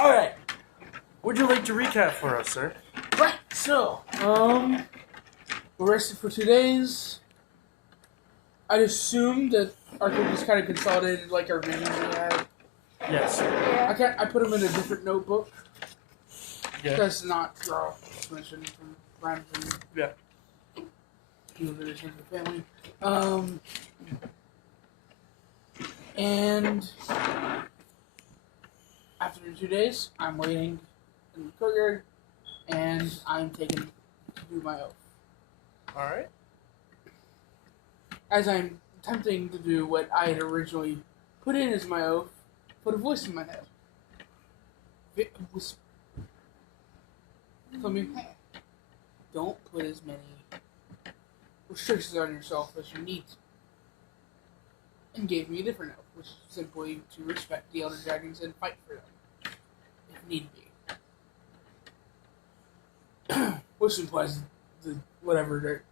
All right. Would you like to recap for us, sir? Right, so, we're rested for 2 days. I'd assume that our group is kind of consolidated like our visions we had. Yes. Yeah. I put them in a different notebook. Yeah. That's not draw mentioned from friends and Yeah. people that are in the family. And after 2 days, I'm waiting in the courtyard, and I'm taken to do my oath. All right. As I'm attempting to do what I had originally put in as my oath, put a voice in my head. Tell me, don't put as many restrictions on yourself as you need to. And gave me a different oath, which is simply to respect the Elder Dragons and fight for them, if need be. Which implies the whatever they're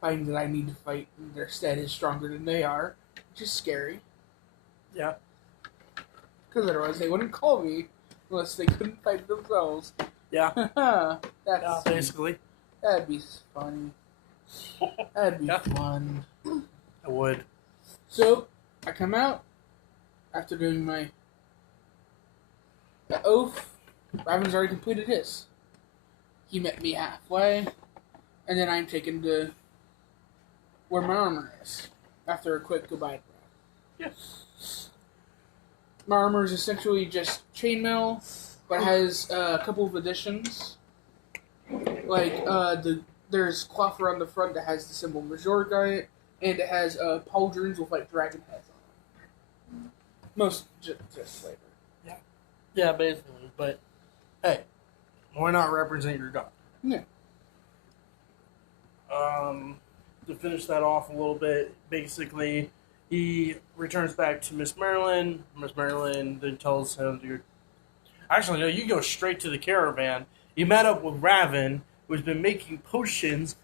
fighting that I need to fight in their stead is stronger than they are, which is scary. Yeah. Because otherwise they wouldn't call me unless they couldn't fight themselves. Yeah. That's Basically. That'd be funny. That'd be fun. I would. So, I come out after doing my oath. Raven's already completed his. He met me halfway, and then I'm taken to where my armor is after a quick goodbye. Yes. My armor is essentially just chainmail, but has a couple of additions. Like, there's cloth around the front that has the symbol Majorg on it, and it has pauldrons with, like, dragon heads on it. Most just flavor. Yeah. Yeah, basically. But, hey, why not represent your god? Yeah. To finish that off a little bit, basically, he returns back to Miss Marilyn. Miss Marilyn then tells him to... Actually, no, you go straight to the caravan. You met up with Raven, who's been making potions,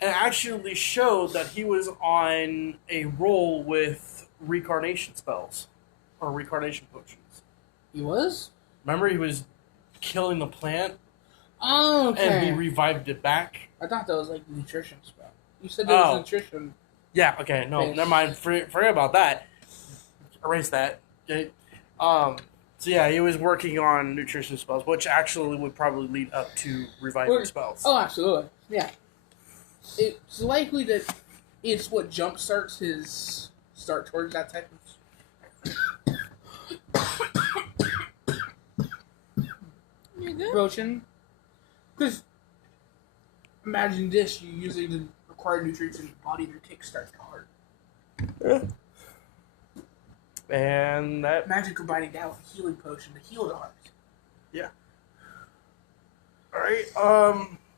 and actually showed that he was on a roll with reincarnation spells. Or reincarnation potions. He was? Remember, he was killing the plant, Oh, okay. and he revived it back? I thought that was, like, nutrition spell. You said that was nutrition. Yeah, okay, no, Base. never mind. Forget about that. Erase that. Okay. So yeah, he was working on nutrition spells, which actually would probably lead up to reviving spells. Oh, absolutely. Yeah. It's likely that it's what jumpstarts his start towards that type You good? potion. Because imagine this, you using the required nutrients in your body to kickstart the heart. And that... Imagine combining that with a healing potion to heal the heart. Yeah. Alright,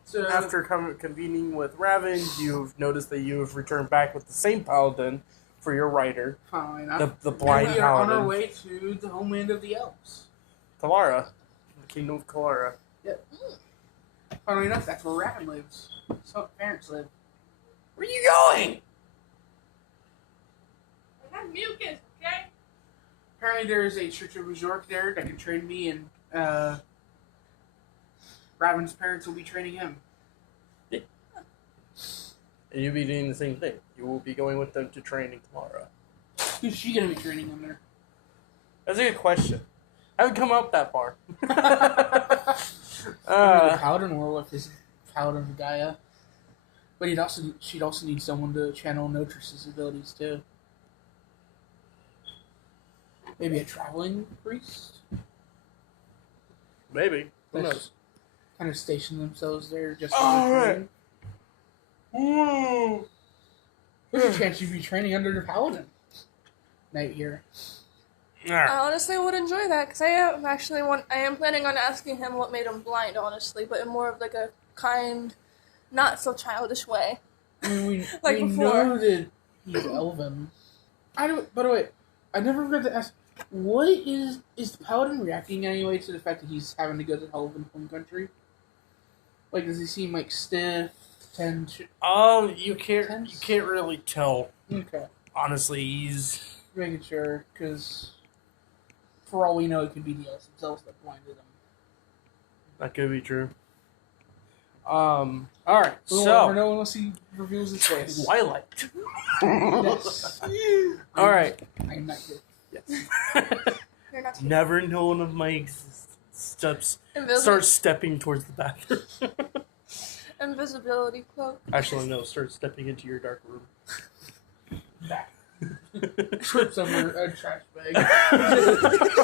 So after convening with Raven, you've noticed that you've returned back with the same paladin for your rider. Fine enough. The blind and we are on paladin. our way to the homeland of the elves. Kalara. The kingdom of Kalara. Yep. Funnily enough, that's where Raven lives. So parents live. Where are you going? I have mucus, okay? Apparently there is a Church of Majorg there that can train me, and Raven's parents will be training him. And you'll be doing the same thing. You will be going with them to training tomorrow. Who's she going to be training him there? That's a good question. I haven't come up that far. The Paladin Warlock is Paladin of Gaia. But she'd also need someone to channel Notress's abilities too. Maybe a traveling priest? Maybe. Who That's knows? kind of station themselves there just Alright. Woo! There's a chance you'd be training under the Paladin. Night here. I honestly would enjoy that, because I am planning on asking him what made him blind, honestly, but in more of like a kind, not so childish way. I mean, Like we before. know that he's elven. By the way, I never forgot to ask, what is the Paladin reacting anyway to the fact that he's having to go to Elven home country? Like, does he seem like stiff, tense? You can't really tell. Okay, Honestly, he's making sure, because for all we know, it could be the elves themselves that blinded them. That could be true. Alright, We'll so... never know unless he reveals his face. Twilight. Yes. Alright. I am not here. Yes. You're not Never known of my steps. Invisible. Start stepping towards the bathroom. Invisibility cloak. Actually, no. Start stepping into your dark room. Trips over a trash bag.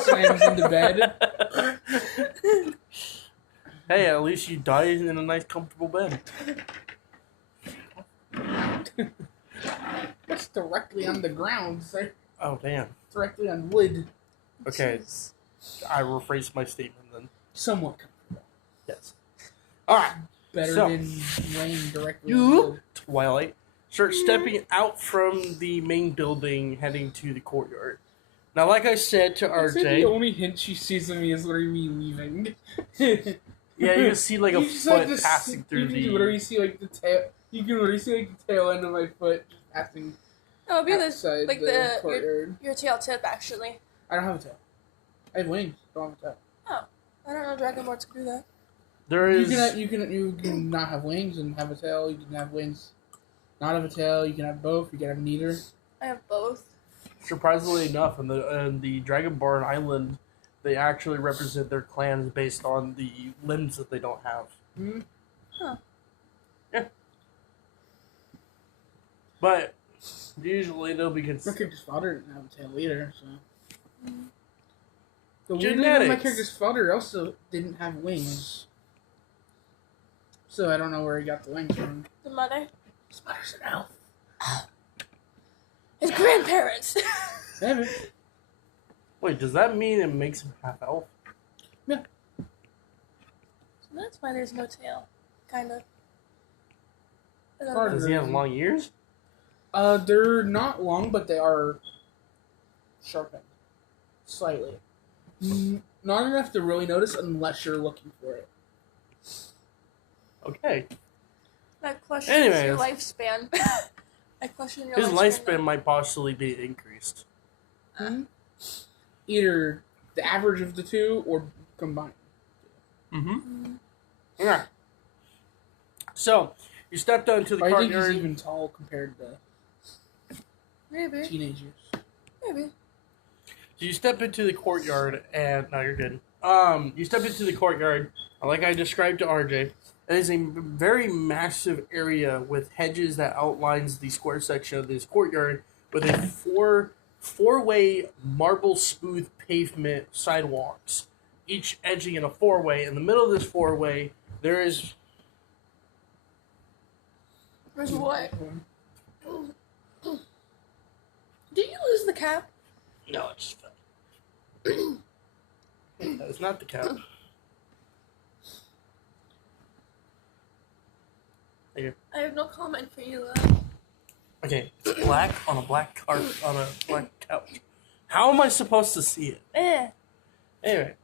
Slams into bed. Hey, at least you died in a nice, comfortable bed. That's directly on the ground, sir. Oh, damn. Directly on wood. Okay. I rephrased my statement then. Somewhat comfortable. Yes. Alright. Better So, than laying directly on wood. Twilight, start stepping out from the main building, heading to the courtyard. Now, like I said to I'd say RJ... the only hint she sees of me is literally me leaving. Yeah, you can see like a You just, foot this- passing through you can the... literally see like the tail. You can literally see like the tail end of my foot just passing Oh, it'd be this outside like the courtyard. your tail tip actually. I don't have a tail. I have wings. I don't have a tail. I don't know Dragonborns can do that. There is... You can not have wings and have a tail. You can have wings, not have a tail. You can have both. You can have neither. I have both. Surprisingly enough, in the Dragonborn Island, they actually represent their clans based on the limbs that they don't have. Hmm? Huh. Yeah. But usually they'll be My considered... character's father didn't have a tail either, so. Mm. The weirdly, my Genetics. character's father also didn't have wings. So I don't know where he got the wings from. The mother. His mother's an elf. His grandparents. Maybe. Wait, does that mean it makes him half elf? Yeah. So that's why there's no tail. Kind of. I don't Part know. Does he have long ears? They're not long, but they are sharpened. Slightly. Not enough to really notice unless you're looking for it. Okay. That questions your Anyways. lifespan. I question your His lifespan though. might possibly be increased. Either the average of the two or combined. Mm-hmm. Mm. Yeah. So, you stepped onto the I think he's courtyard. even tall compared to Maybe. teenagers. Maybe. So you step into the courtyard, and no, you're good. You step into the courtyard, like I described to RJ. It is a very massive area with hedges that outlines the square section of this courtyard, with a four-way marble smooth pavement sidewalks, each edging in a four-way. In the middle of this four-way, there is... There's what? Did you lose the cap? No, it just fell. It's not the cap. I have no comment for you though. Okay, it's black on a black on a black couch. How am I supposed to see it? Anyway,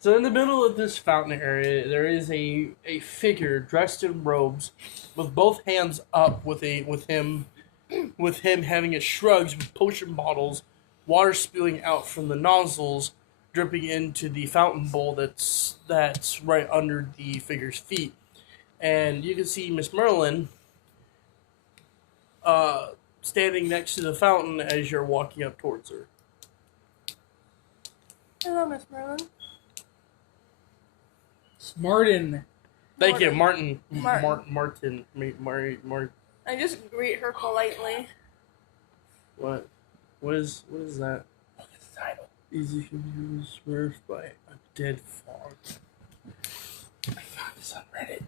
so in the middle of this fountain area, there is a figure dressed in robes, with both hands up, with him having it shrugs with potion bottles, water spewing out from the nozzles, dripping into the fountain bowl that's right under the figure's feet. And you can see Miss Merlin standing next to the fountain as you're walking up towards her. Hello, Miss Merlin. Martin. Thank you, Martin. Martin. Martin. I just greet her politely. What? What is that? Look at the title. Easy computer smurfed by a dead fog. I found this on Reddit.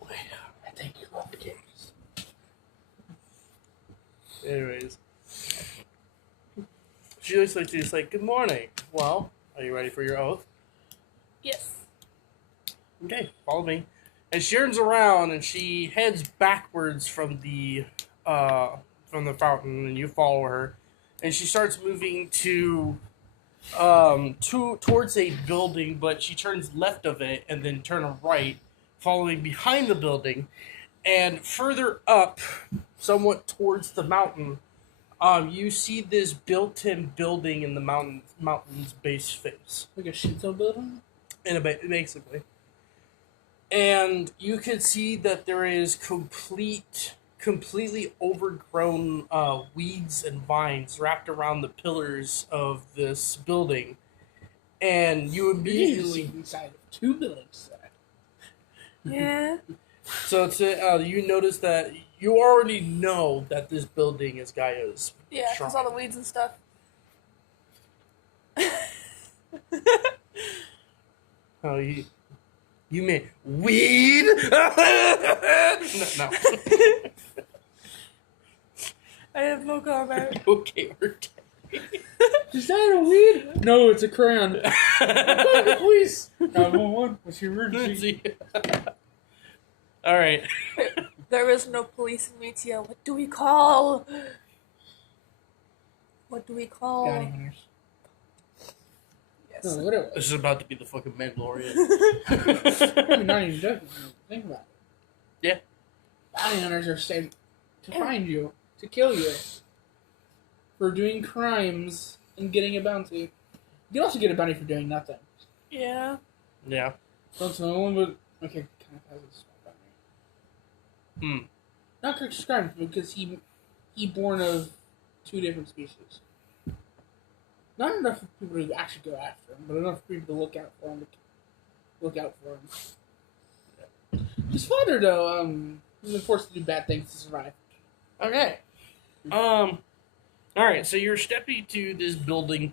Wait, I think you love games. anyways. She looks like she's like, good morning. Well, are you ready for your oath? Yes. Okay, follow me. And she turns around and she heads backwards from the fountain, and you follow her. And she starts moving towards a building, but she turns left of it and then turn right, following behind the building. And further up, somewhat towards the mountain, You see this built-in building in the mountain's base face. Like a Shinto building? Basically. And you can see that there is completely overgrown weeds and vines wrapped around the pillars of this building. And you immediately... inside of 2 buildings. Yeah. So you notice that you already know that this building is Gaia's Yeah, because shrine. all the weeds and stuff. Oh, you mean weed? No. I have no comment. Okay, we're dead. Is that a weed? No, it's a crayon. Call the police. 911. What's your emergency? All right. There is no police in MYTIA. What do we call? What do we call? Bounty hunters. Yes. No, whatever. This is about to be the fucking Mandalorian. I'm not even joking. Think about it. Yeah. Bounty hunters are sent to find you, to kill you, for doing crimes and getting a bounty. You can also get a bounty for doing nothing. Yeah. Yeah. Don't tell anyone, but okay, kind of has a small bounty. Not correct crimes because he born of 2 different species. Not enough for people to actually go after him, but enough for people to look out for him. His father, though, has been forced to do bad things to survive. Okay. All right. So you're stepping to this building.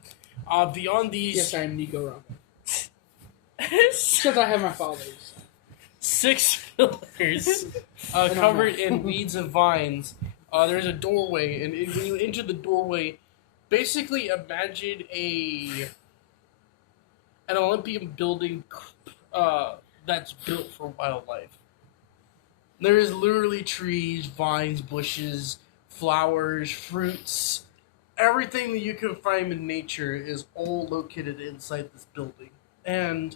Beyond these. Yes, I am Nico Robin. Because I have my father's. 6 pillars covered in weeds and vines. There's a doorway, and when you enter the doorway, basically imagine an Olympian building that's built for wildlife. There is literally trees, vines, bushes, flowers, fruits. Everything that you can find in nature is all located inside this building. And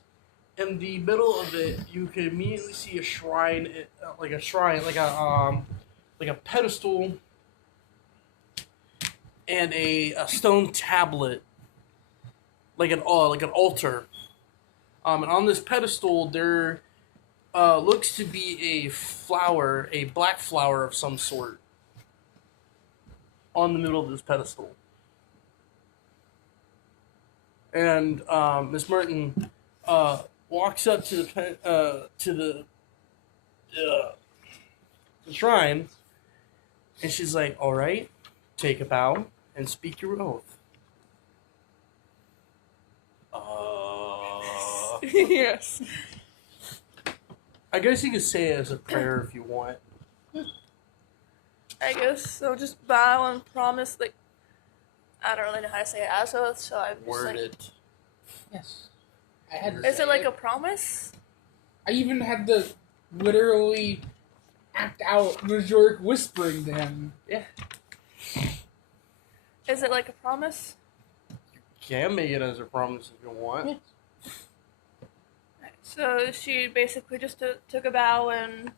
in the middle of it, you can immediately see a shrine, like a pedestal, and a stone tablet, like an altar. And on this pedestal, there looks to be a flower, a black flower of some sort, on the middle of this pedestal. And Miss Merton walks up to the shrine, and she's like, "All right, take a bow and speak your oath." Yes. I guess you could say it as a prayer if you want. I guess so. Just bow and promise. Like, I don't really know how to say it as oath, so I'm just Word like. it. Yes. I had to Is say it like a promise? I even had to literally act out Majoric whispering to him. Yeah. Is it like a promise? Can make it as a promise if you want. Yeah. So she basically just took a bow and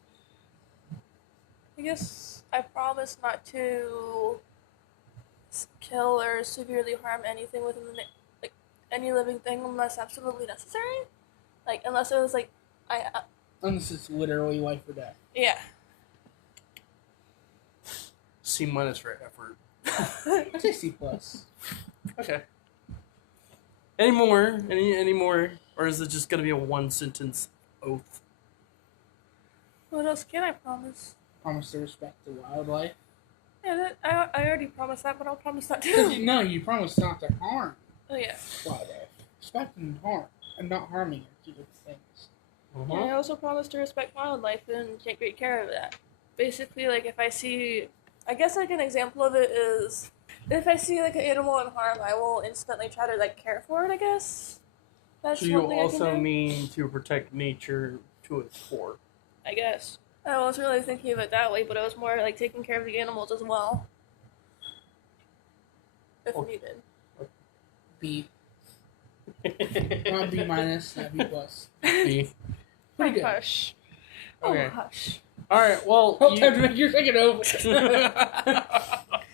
I guess I promise not to kill or severely harm anything within like any living thing unless absolutely necessary. Like unless it was like Unless it's literally life or death. yeah. C- for effort. I'd say C+. Okay. Any more? Any more? Or is it just gonna be a 1-sentence oath? What else can I promise? Promise to respect the wildlife. Yeah, I already promised that, but I'll promise that Because too. you promised not to harm Oh yeah. wildlife. Respect and harm. And not harming are 2 different things. And I also promised to respect wildlife and take great care of that. Basically, like if I see, I guess like an example of it is, if I see like an animal in harm, I will instantly try to like care for it. I guess that's So you one thing I can also do. mean to protect nature to its core. I guess I wasn't really thinking of it that way, but it was more like taking care of the animals as well, if Okay. needed. B. Not B-, not B+. B. Pretty good. Hush. Okay. Oh, hush. All right. Well, Oh, time to make your second oath.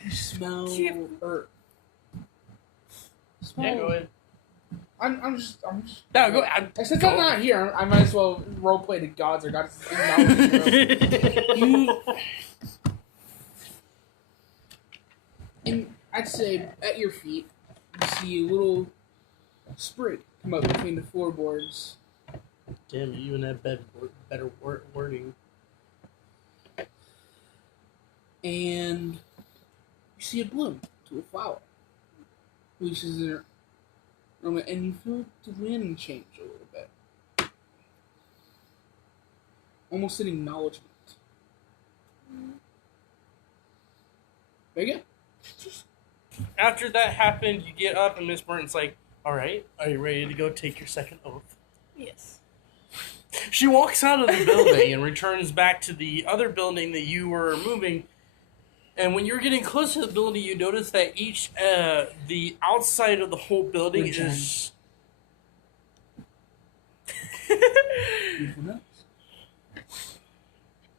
Smell Cheap. earth. Smell. yeah, go ahead. I'm just. No, go. Since I'm not here, I might as well roleplay the gods or goddesses. You. And I'd say at your feet, you see a little sprig come up between the floorboards. Damn, you even have better wording. And you see a bloom to a flower. Releases in her moment, and you feel the wind change a little bit. Almost an acknowledgement. There you go. After that happened, you get up and Miss Burton's like, "All right, are you ready to go take your second oath?" Yes. She walks out of the building and returns back to the other building that you were moving. And when you're getting close to the building, you notice that the outside of the whole building is.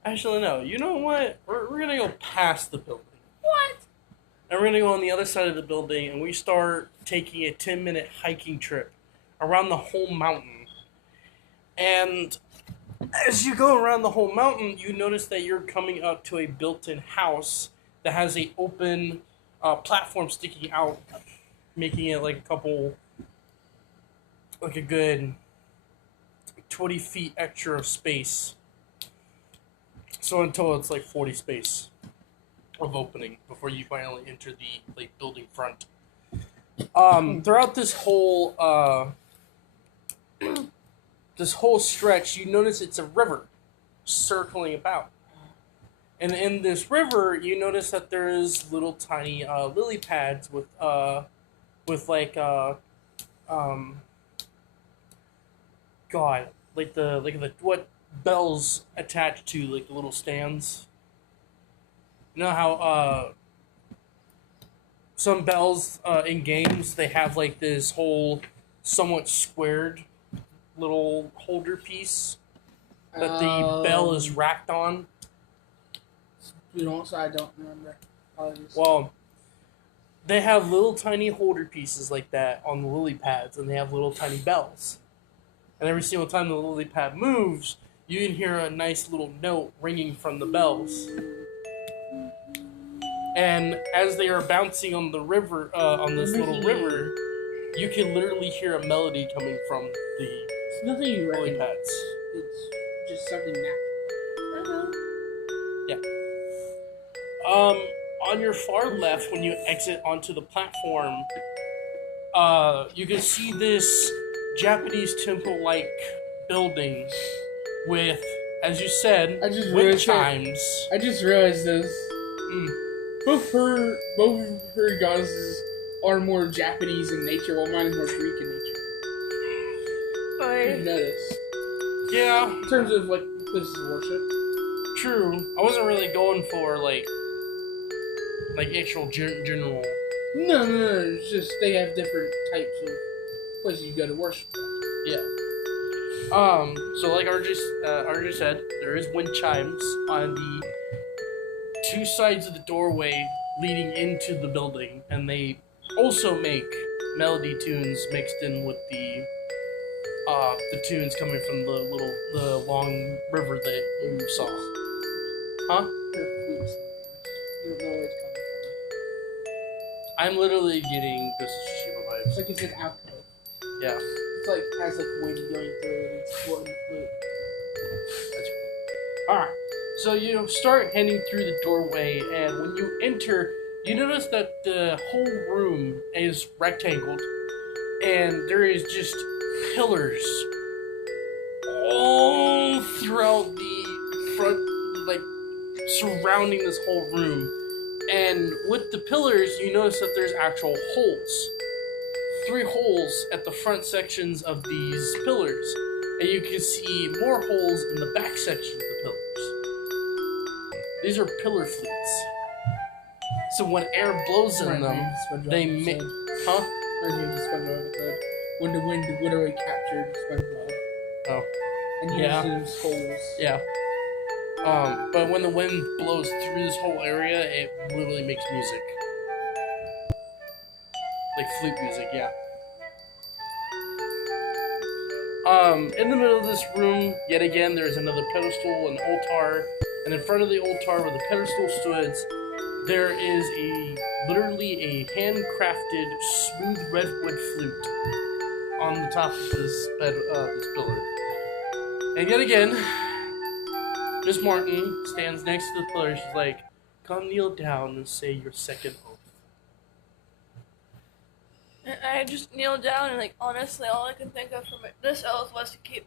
Actually, no. You know what? We're gonna go past the building. What? And we're gonna go on the other side of the building, and we start taking a 10-minute hiking trip around the whole mountain. And as you go around the whole mountain, you notice that you're coming up to a built-in house that has a open platform sticking out, making it like a good 20 feet extra of space. So until it's like 40 space of opening before you finally enter the building front. Throughout this whole stretch, you notice it's a river circling about. And in this river, you notice that there's little tiny lily pads with God, like the what bells attached to like the little stands. You know how some bells in games they have like this whole somewhat squared little holder piece that the bell is racked on. I don't remember. Apologies. Well, they have little tiny holder pieces like that on the lily pads, and they have little tiny bells. And every single time the lily pad moves, you can hear a nice little note ringing from the bells. And as they are bouncing on the river, on this little river, you can literally hear a melody coming from the It's nothing you lily recognize. pads. It's just something natural. On your far left, when you exit onto the platform, you can see this Japanese temple-like building with, as you said, wind chimes. I just realized this. Both her goddesses are more Japanese in nature, while mine is more Greek in nature. You've noticed. Yeah. In terms of like places of worship. True. I wasn't really going for like actual general. No. It's just they have different types of places you go to worship. Yeah. So like RJ said, there is wind chimes on the two sides of the doorway leading into the building, and they also make melody tunes mixed in with the tunes coming from the long river that you saw. Huh? You don't know where it's coming I'm literally getting Ghost of Tsushima from. vibes. It's like it's an alcove. Yeah. It's like has like wind going through it. It's floating through. That's cool. Alright. So you start heading through the doorway, and when you enter, you notice that the whole room is rectangled, and there is just pillars all throughout the front, like surrounding this whole room. And with the pillars, you notice that there's actual holes. 3 holes at the front sections of these pillars. And you can see more holes in the back section of the pillars. These are pillar flutes. So when air blows in them, they make... Huh? When the wind literally captured SpongeBob. Oh. And he Yeah. used those holes. Yeah. But when the wind blows through this whole area, it literally makes music. Like flute music, yeah. In the middle of this room, yet again, there's another pedestal, an altar, and in front of the altar where the pedestal stood, there is literally a handcrafted smooth redwood flute on the top of this pillar. And yet again, Miss Martin stands next to the pillar. She's like, "Come kneel down and say your second oath." And I just kneeled down and, like, honestly, all I could think of from this oath was to keep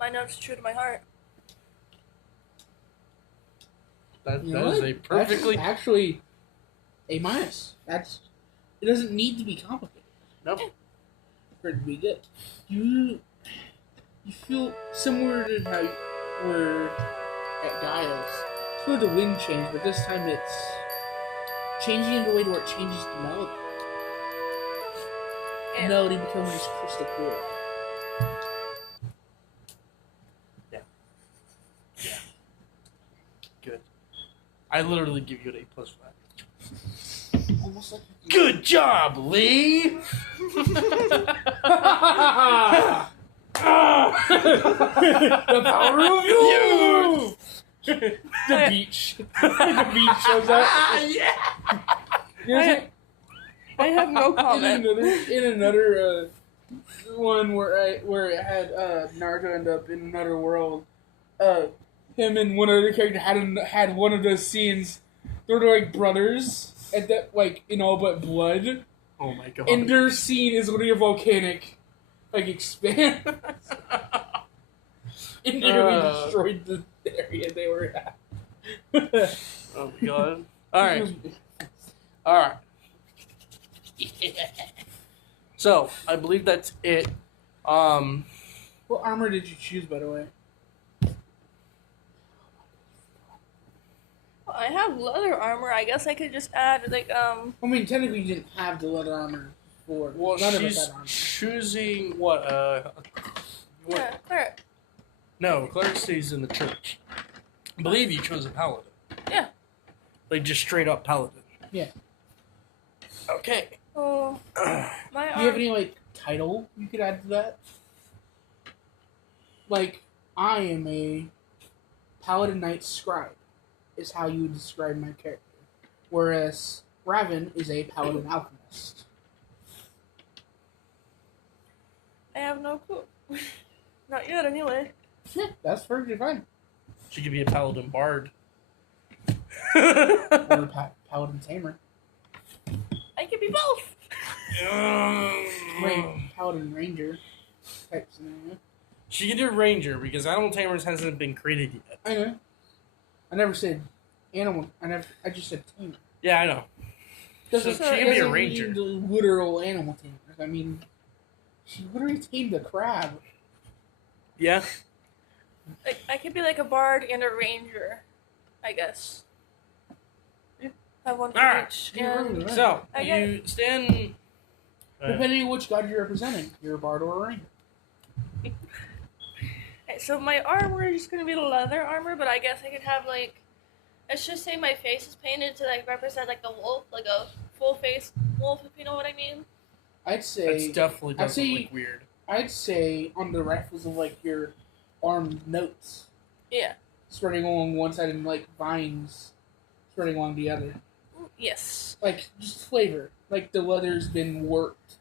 my notes true to my heart. That is a perfectly... That's actually A minus. It doesn't need to be complicated. Nope. For it to be good. You feel similar to how you were at Gaia's. You feel the wind change, but this time it's changing in a way where it changes the melody. The melody becomes just crystal clear. Yeah. Good. I literally give you an A+ for that. Almost like Good job, Lee! the power of you! The beach. The beach shows up. Yeah. I have no comment. In another one where it had Naruto end up in another world, him and one other character had one of those scenes. They were like brothers, and that like in all but blood. Oh my god! And their scene is literally a volcanic, like expand, and nearly destroyed the area they were at. Oh my god! All right. So I believe that's it. What armor did you choose, by the way? Well, I have leather armor. I guess I could just add like I mean, technically, you didn't have the leather armor before. Well, none of us she's had armor. choosing what? Yeah, cleric. No, cleric stays in the church. I believe you chose a paladin. Yeah. Like just straight up paladin. Yeah. Okay. Oh, my Do you have any like title you could add to that? Like, I am a paladin knight scribe, is how you would describe my character. Whereas Raven is a paladin alchemist. I have no clue. Not yet, anyway. Yeah, that's perfectly fine. She could be a paladin bard. Or a paladin tamer. I could be both. Paladin ranger type scenario. She could do ranger because animal tamers hasn't been created yet. I know. I never said animal. I just said tamer. Yeah, I know. So she could be a ranger. Mean the literal animal tamer. I mean, she literally tamed a crab. Yeah. Like, I could be like a bard and a ranger, I guess. Have one for Alright. each. Yeah, And right. So I you stand. Depending on which god you're representing, you're a bard or a ranger. okay, so my armor is just gonna be the leather armor, but I guess I could have like, let's just say my face is painted to like represent like a wolf, like a full face wolf, if you know what I mean. I'd say That's definitely doesn't see- look weird. I'd say on the rifles of like your armed notes, Yeah. spreading along one side and like vines spreading along the other. Yes. Like just flavor. Like the leather's been worked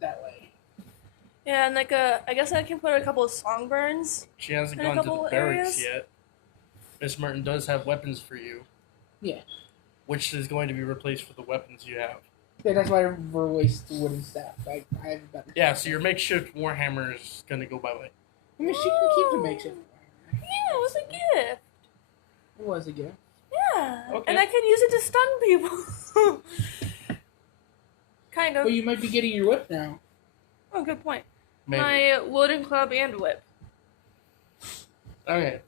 that way. Yeah, and like I guess I can put a couple of songbirds. She hasn't In a gone to the couple barracks areas? yet. Miss Martin does have weapons for you. Yeah. Which is going to be replaced with the weapons you have. Yeah, that's why I released the wooden staff. I have a better. Yeah, so your makeshift warhammer is going to go by way. I mean, she can keep the makeshift. Yeah, it was a gift. It was a gift. Yeah. Okay. And I can use it to stun people. kind of. Well, you might be getting your whip now. Oh, good point. Maybe. My wooden club and whip. Okay.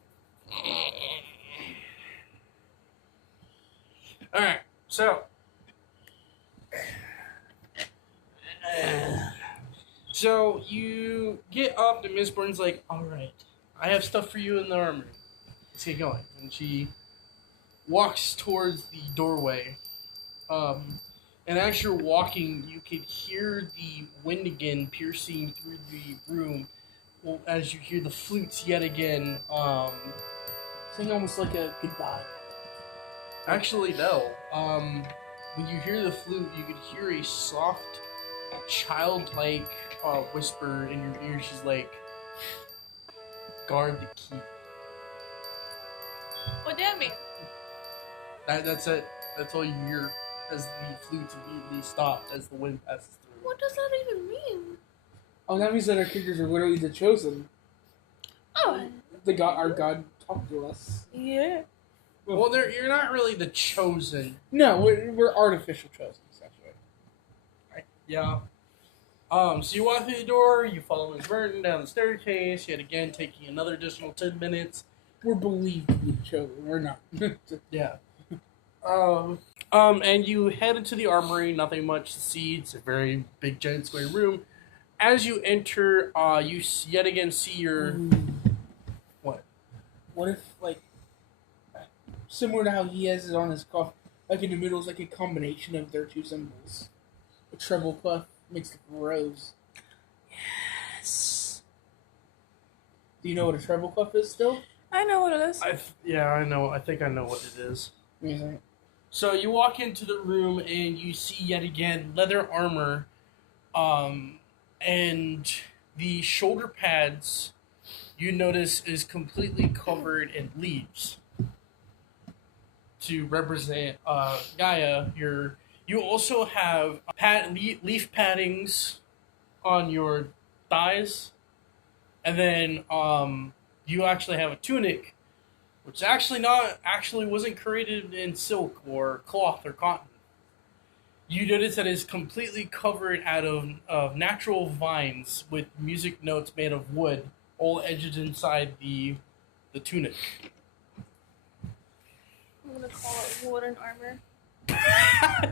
Alright, so. So you get up and Miss Burns like, alright, I have stuff for you in the armory. let's get going. And she walks towards the doorway. And as you're walking, you can hear the wind again piercing through the room. Well, as you hear the flutes yet again. Saying almost like a goodbye. Actually, no. When you hear the flute, you can hear a soft, childlike whisper in your ear. She's like, "Guard the key." What that mean? That's it. That's all you hear as the flutes immediately stop as the wind passes through. What does that even mean? Oh, that means that our characters are literally the chosen. Oh. Our God talked to us. Yeah. Well, you're not really the chosen. No, we're artificial chosen, essentially. Yeah. So you walk through the door, you follow Ms. Burton down the staircase, yet again taking another additional 10 minutes. We're believed to be the chosen. We're not. Yeah. And you head into the armory, nothing much to see. It's a very big, giant square room. As you enter, you yet again see your... What? What if, like, similar to how he has it on his cuff, like in the middle is like a combination of their two symbols. A treble clef mixed with a rose. Yes. Do you know what a treble clef is still? I know what it is. I know. I think I know what it is. Amazing. So you walk into the room and you see yet again leather armor, and the shoulder pads you notice is completely covered in leaves to represent Gaia. You also have leaf paddings on your thighs, and then you actually have a tunic, which actually wasn't created in silk or cloth or cotton. You notice that it's completely covered out of natural vines with music notes made of wood, all edged inside the tunic. I'm gonna call it wooden armor.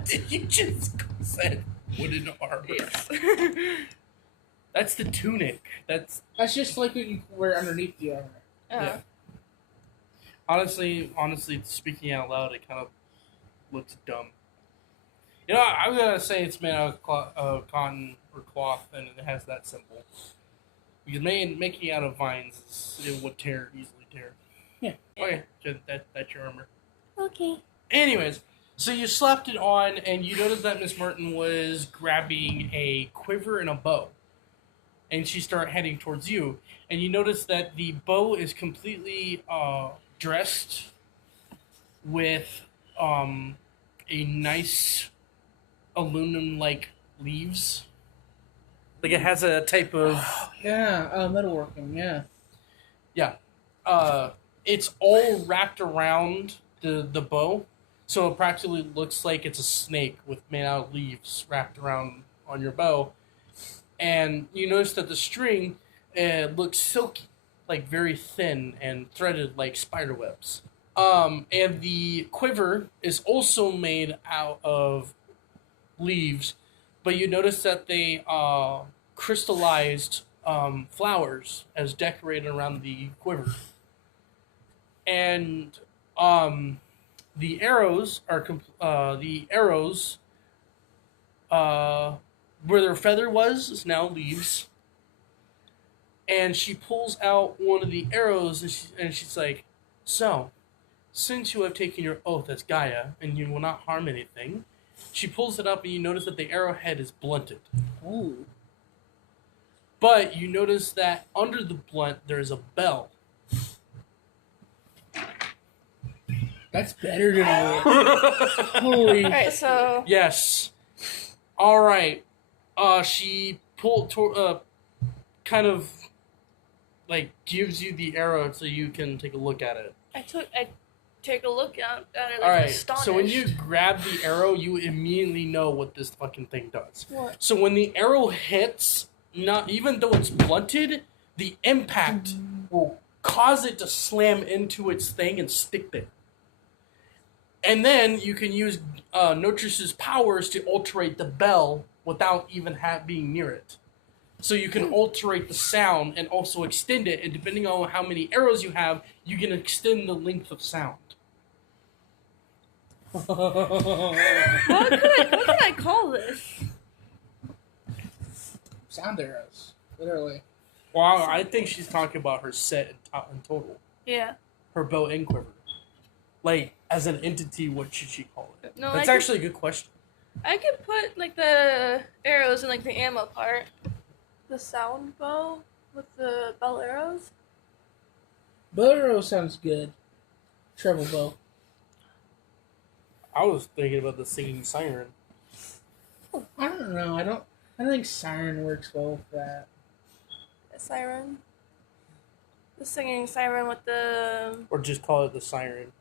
Did you just say wooden armor? Yes. That's the tunic. That's just like what you wear underneath the armor. yeah. Honestly, speaking out loud, it kind of looks dumb. You know, I'm gonna say it's made out of cotton or cloth, and it has that symbol. Because making out of vines, it would easily tear. Yeah. Okay, so that's your armor. Okay. Anyways, so you slapped it on, and you noticed that Miss Merton was grabbing a quiver and a bow. And she started heading towards you. And you notice that the bow is completely dressed with a nice aluminum-like leaves. Like it has a type of... Yeah, metalworking, yeah. Yeah. It's all wrapped around the bow. So it practically looks like it's a snake with made out of leaves wrapped around on your bow. And you notice that the string looks silky, like very thin and threaded like spider webs. And the quiver is also made out of leaves, but you notice that they crystallized flowers as decorated around the quiver. And the arrows are where their feather was is now leaves. And she pulls out one of the arrows and she's like, "So, since you have taken your oath as Gaia and you will not harm anything," she pulls it up and you notice that the arrowhead is blunted. Ooh. But you notice that under the blunt there's a bell. That's better than holy. Alright, so... Yes. Alright. She kind of like gives you the arrow so you can take a look at it. I take a look at it, like, Alright, astonished. so when you grab the arrow, you immediately know what this fucking thing does. What? So when the arrow hits, not even though it's blunted, the impact will cause it to slam into its thing and stick there. And then you can use Notrus's powers to alterate the bell without even being near it. So you can alterate the sound and also extend it, and depending on how many arrows you have, you can extend the length of sound. What could I call this? Sound arrows, literally. Well, I think she's talking about her set in total. Yeah. Her bow and quiver. Like, as an entity, what should she call it? No, That's actually a good question. I could put like the arrows in like the ammo part. The sound bow with the bell arrows. Bow arrow sounds good. Treble bow. I was thinking about the singing siren. I don't know. I don't think siren works well with that. A siren. The singing siren with the. Or just call it the siren.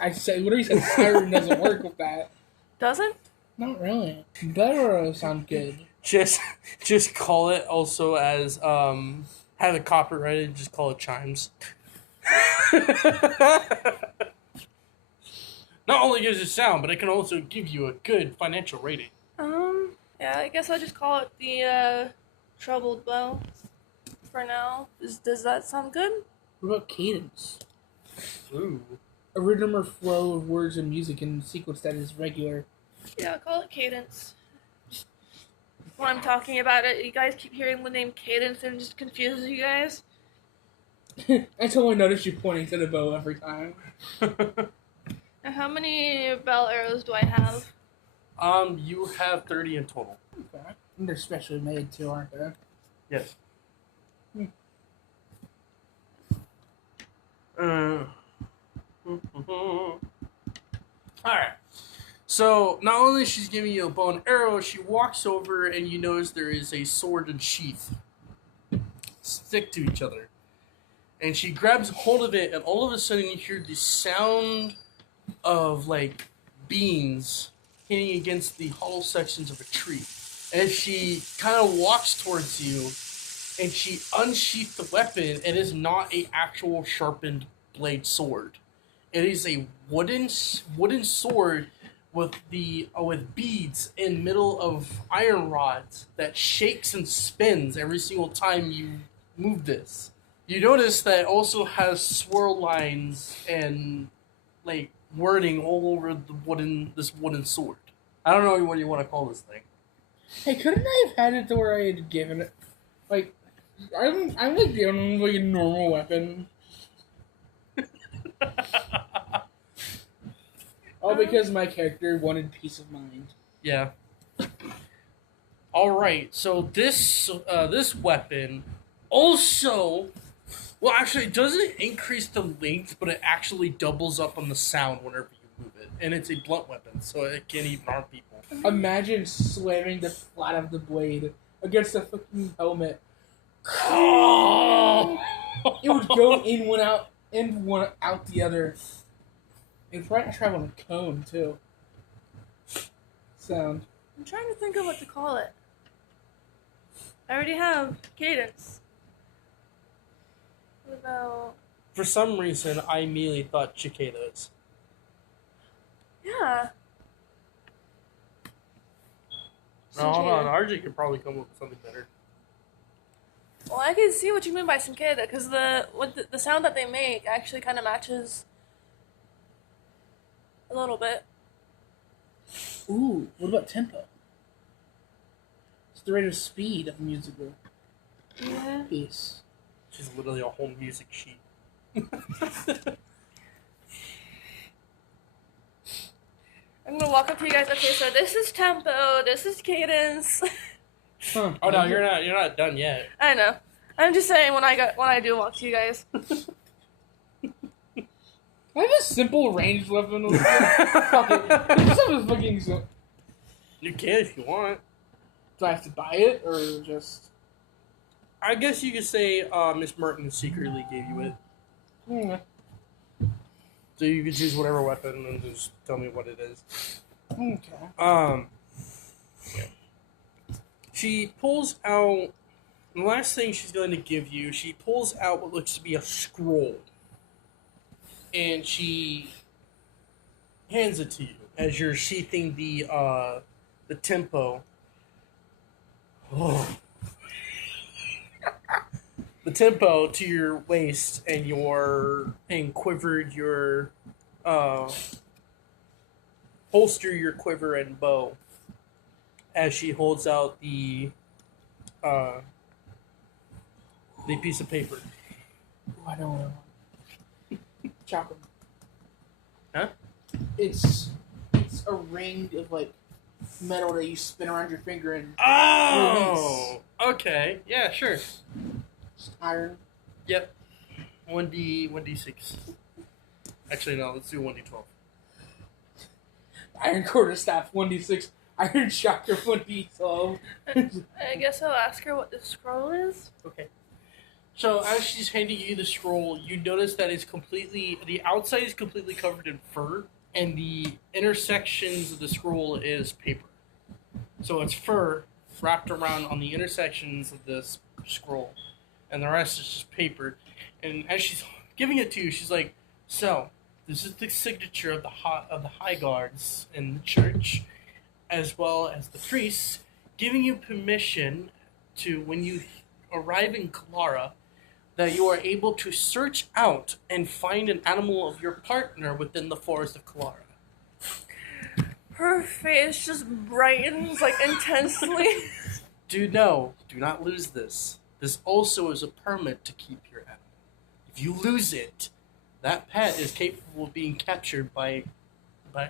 I said, what do you say? Siren doesn't work with that. Doesn't? Not really. Bow arrow sound good. Just call it also as have it copyrighted. Just call it chimes. Not only gives it sound, but it can also give you a good financial rating. Yeah, I guess I'll just call it the troubled bow for now. Does that sound good? What about cadence? Ooh. A rhythm or flow of words and music in a sequence that is regular. Yeah, I'll call it cadence. When I'm talking about it, you guys keep hearing the name cadence and it just confuses you guys. I totally notice you pointing to the bow every time. Now, how many bell arrows do I have? You have 30 in total. Okay. And they're specially made too, aren't they? Yes. Alright. So, not only she's giving you a bow and arrow, she walks over and you notice there is a sword and sheath stick to each other. And she grabs hold of it, and all of a sudden you hear the sound of, like, beams hitting against the hollow sections of a tree. And she kind of walks towards you, and she unsheathed the weapon. It is not an actual sharpened blade sword. It is a wooden sword with with beads in middle of iron rods that shakes and spins every single time you move this. You notice that it also has swirl lines and like wording all over this wooden sword. I don't know what you want to call this thing. Hey, couldn't I have had it to where I had given it, like, I'm like giving like a normal weapon. All because my character wanted peace of mind. Yeah. All right. So this weapon also, well, actually, it doesn't increase the length, but it actually doubles up on the sound whenever you move it, and it's a blunt weapon, so it can even harm people. Imagine slamming the flat of the blade against the fucking helmet. Oh! It would go in one out the other. It's right to travel on a cone too. Sound. I'm trying to think of what to call it. I already have cadence. What about... For some reason, I immediately thought cicadas. Yeah. No, hold on. RJ could probably come up with something better. Well, I can see what you mean by cicada, because the sound that they make actually kind of matches a little bit. Ooh, what about tempo? It's the rate of speed of a musical piece. Which is literally a whole music sheet. I'm gonna walk up to you guys. Okay, so this is tempo, this is cadence. Huh. Oh no, you're not done yet. I know. I'm just saying when I do walk to you guys. I have a simple ranged weapon. Fuck it. Just have a fucking. You can if you want. Do I have to buy it or just? I guess you could say Miss Merton secretly gave you it. Yeah. So you could choose whatever weapon and just tell me what it is. Okay. She pulls out. The last thing she's going to give you, she pulls out what looks to be a scroll. And she hands it to you as you're sheathing the tempo. Oh. the tempo to your waist and quivered your holster your quiver and bow as she holds out the piece of paper. I don't know. Chocolate. Huh? It's a ring of like metal that you spin around your finger and Oh, okay, yeah, sure. just iron. Yep. 1d6. Actually, no. Let's do 1d12. Iron quarterstaff 1d6. Iron shocker 1d12. I guess I'll ask her what the scroll is. Okay. So as she's handing you the scroll, you notice that the outside is completely covered in fur, and the intersections of the scroll is paper. So it's fur wrapped around on the intersections of this scroll, and the rest is just paper. And as she's giving it to you, she's like, "So, this is the signature of the high guards in the church, as well as the priests, giving you permission to, when you arrive in Clara, that you are able to search out and find an animal of your partner within the forest of Clara." Her face just brightens like intensely. Do not lose this. This also is a permit to keep your animal. If you lose it, that pet is capable of being captured by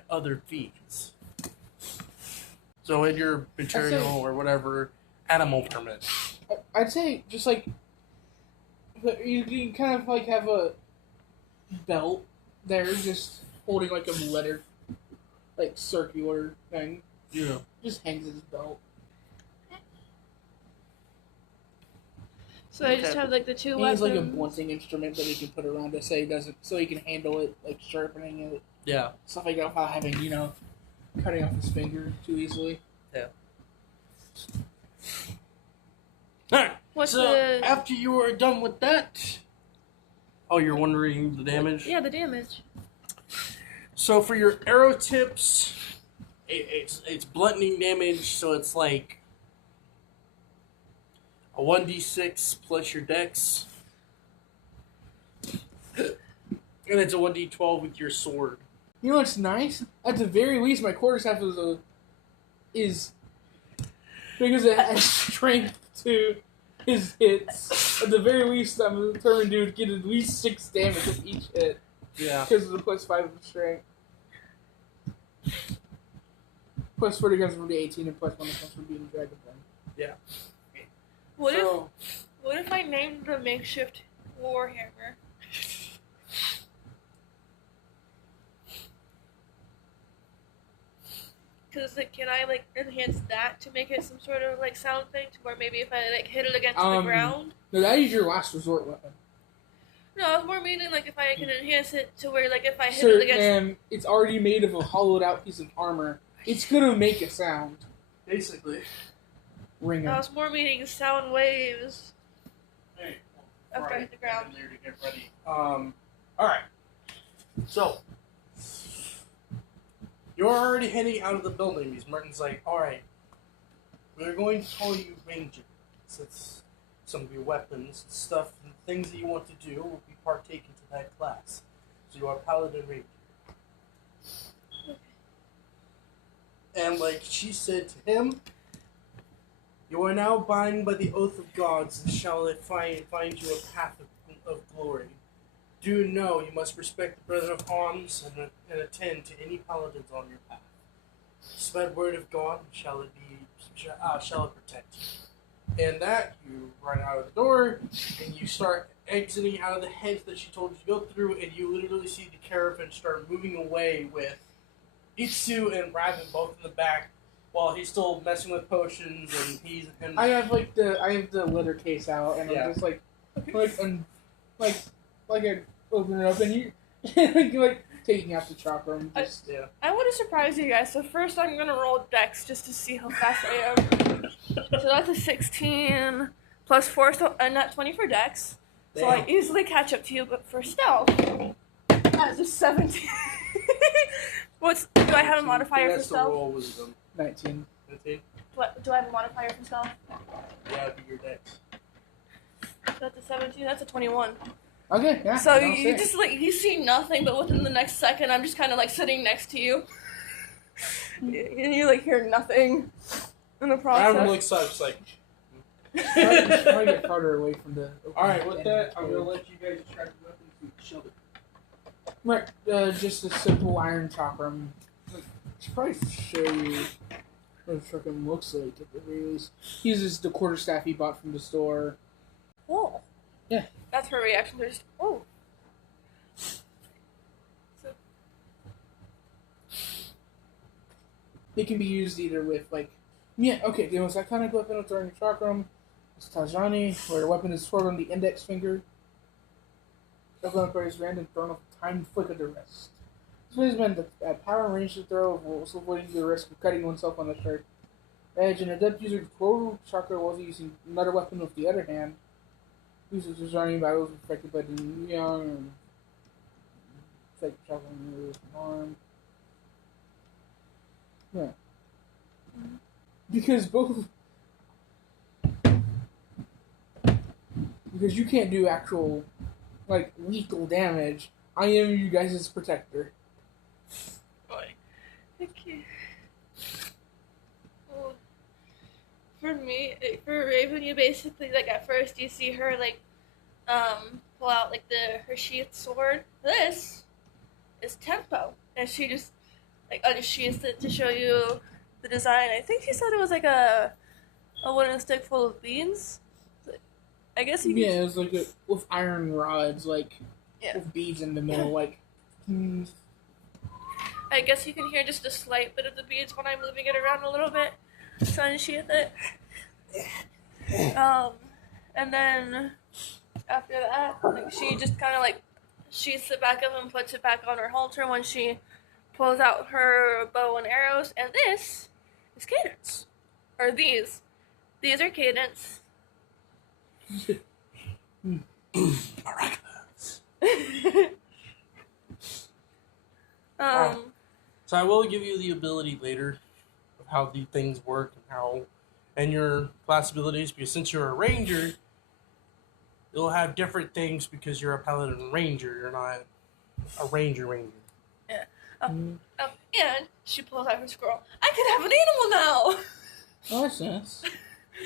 other fiends. So in your material or whatever, animal permit. I'd say just like you kind of like have a belt there, just holding like a letter, like circular thing. Yeah. Just hangs in his belt. So I just have like the two He has weapons. like a blunting instrument that he can put around to say so he can handle it, like sharpening it, Yeah. stuff like that, without having cutting off his finger too easily. Yeah. Alright. What's So the... after you are done with that, oh, you're wondering the damage? Yeah, the damage. So for your arrow tips, it's blunting damage, so it's like a 1d6 plus your dex. And it's a 1d12 with your sword. You know what's nice? At the very least, my quarterstaff is because it has strength to his hits. At the very least, I'm determined to get at least 6 damage with each hit. Yeah. Because of the +5 of strength. +40 comes from the 18 and +1 comes from being a dragonborn. Yeah. What if I named the makeshift warhammer? Because can I like enhance that to make it some sort of like sound thing, to where maybe if I like hit it against the ground? No, that is your last resort weapon. No, I was more meaning like if I can enhance it to where like if I hit it against. It's already made of a hollowed out piece of armor. It's gonna make a sound. Basically. Ring I it. was more meaning sound waves. Hey, After I hit the ground. There to get ready. Alright. So, you're already heading out of the building. Because Martin's like, alright, we're going to call you Ranger. Since some of your weapons, stuff, and things that you want to do will be partaken to that class. So you are Paladin Ranger. And like she said to him, you are now bound by the oath of gods, and shall it find you a path of glory. Do know you must respect the brethren of arms and attend to any paladins on your path. Spread word of God, shall it protect you. And that, you run out of the door, and you start exiting out of the hedge that she told you to go through, and you literally see the caravan start moving away with Itsu and Raven both in the back, while he's still messing with potions, and I have the leather case out, and I'm just like I open it up, and you like taking out the chopper and just I want to surprise you guys. So first, I'm gonna roll Dex just to see how fast I am. So that's a 16 plus 4, so a nat 20 for Dex. So I easily catch up to you, but for stealth, that's a 17. Do I have a modifier for stealth? Roll wisdom. 19. 19? Do I have a modifier for stealth? Yeah, it'd be your dex. That's a 17. That's a 21. Okay, yeah. So I'll you say. just like you see nothing, but within the next second, I'm just kind of like sitting next to you, and you like hear nothing in the process. I'm really excited. It's like, Try to get farther away from the. All right, with that, I'm gonna let you guys extract the weapons and shield it. Right, just a simple iron chopper. I should probably show you what a fucking looks like at the very least. He uses the quarterstaff he bought from the store. Oh. Yeah. That's her reaction. They're just, oh. So, They can be used either with like, yeah, okay. The most iconic weapon of throwing a chakram is Tajani, where the weapon is sword on the index finger. The weapon is random thrown off a timed flick of the wrist. This one has been at power and range to throw, while also avoiding the risk of cutting oneself on the sharp edge. An adept user can throw chakra while using another weapon with the other hand. Users resigning battles affected by the young and fake chakra with an arm. Yeah. Because because you can't do actual like lethal damage, I am you guys' protector. boy. Thank you. Well, for me, for Raven, you basically like at first you see her like pull out like her sheath sword. This is Tempo, and she just like unsheathes it to show you the design. I think she said it was like a wooden stick full of beans. I guess you Yeah, it was like with iron rods, like Yeah. with beads in the middle, like. I guess you can hear just a slight bit of the beads when I'm moving it around a little bit to unsheath it. And then after that, like she just kind of like sheaths it back up and puts it back on her halter when she pulls out her bow and arrows. And this is Cadence, or these are Cadence. so I will give you the ability later of how the things work and your class abilities, because since you're a ranger, you'll have different things because you're a paladin ranger. You're not a ranger. Yeah. And she pulls out her scroll. I can have an animal now. Oh, that's nice.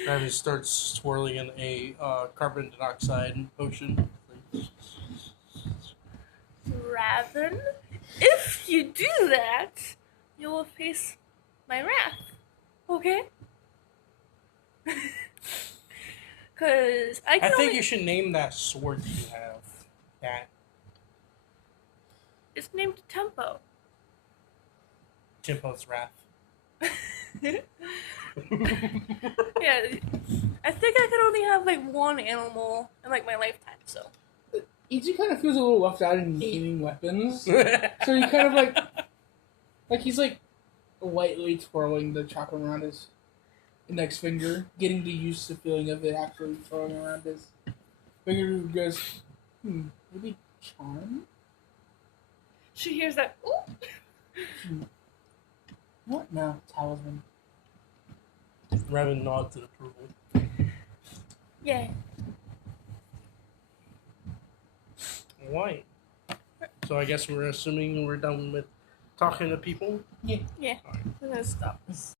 Raven starts swirling in a carbon dioxide potion. Raven, if you do that, you will face my wrath. Okay? Because I think you should name that sword that you have. That It's named Tempo. Tempo's Wrath. Yeah, I think I could only have like one animal in like my lifetime, so. EG kind of feels a little left out in naming weapons. So he kind of like he's like lightly twirling the chakra around his index finger, getting to use the feeling of it actually twirling around his finger. Goes, maybe charm? She hears that. Ooh. What? No, talisman. Raven nods in approval. Yeah. Right. So I guess we're assuming we're done with talking to people. Yeah. Yeah. I'm gonna stop this.